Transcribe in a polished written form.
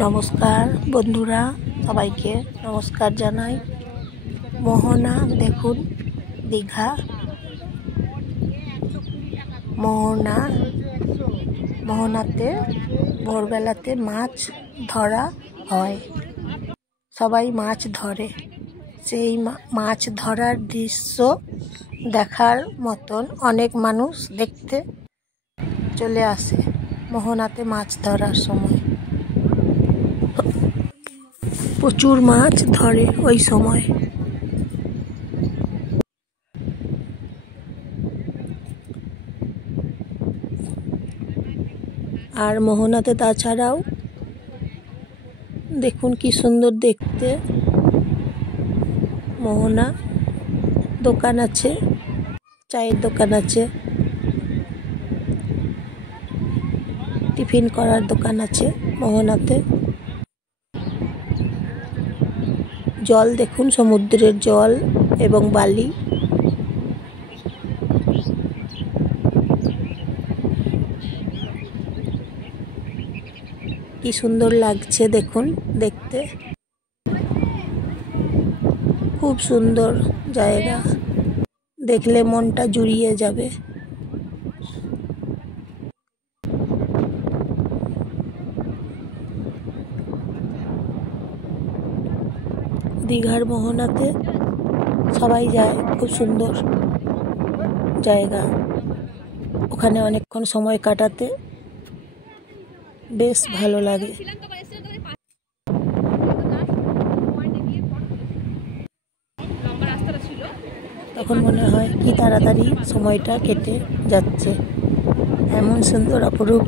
নমস্কার বন্ধুরা, সবাইকে নমস্কার জানাই। মোহনা দেখুন, দীঘা মোহনাতে ভোরবেলাতে মাছ ধরা হয়। সবাই মাছ ধরে, সেই মাছ ধরার দৃশ্য দেখার মতন অনেক মানুষ দেখতে চলে আসে মোহনাতে। মাছ ধরার সময় প্রচুর মাছ ধরে ওই সময়। আর মোহনাতে তাছাড়াও দেখুন কি সুন্দর দেখতে। মোহনা দোকান আছে, চায়ের দোকান আছে, টিফিন করার দোকান আছে মোহনাতে। জল দেখুন, সমুদ্রের জল এবং বালি। কি সুন্দর লাগছে দেখুন দেখতে, খুব সুন্দর জায়গা, দেখলে মনটা জুড়িয়ে যাবে। দীঘার মোহনাতে সবাই যায়, খুব সুন্দর জায়গা। ওখানে অনেকক্ষণ সময় কাটাতে বেশ ভালো লাগে। তখন মনে হয় কি তাড়াতাড়ি সময়টা কেটে যাচ্ছে, এমন সুন্দর অপরূপ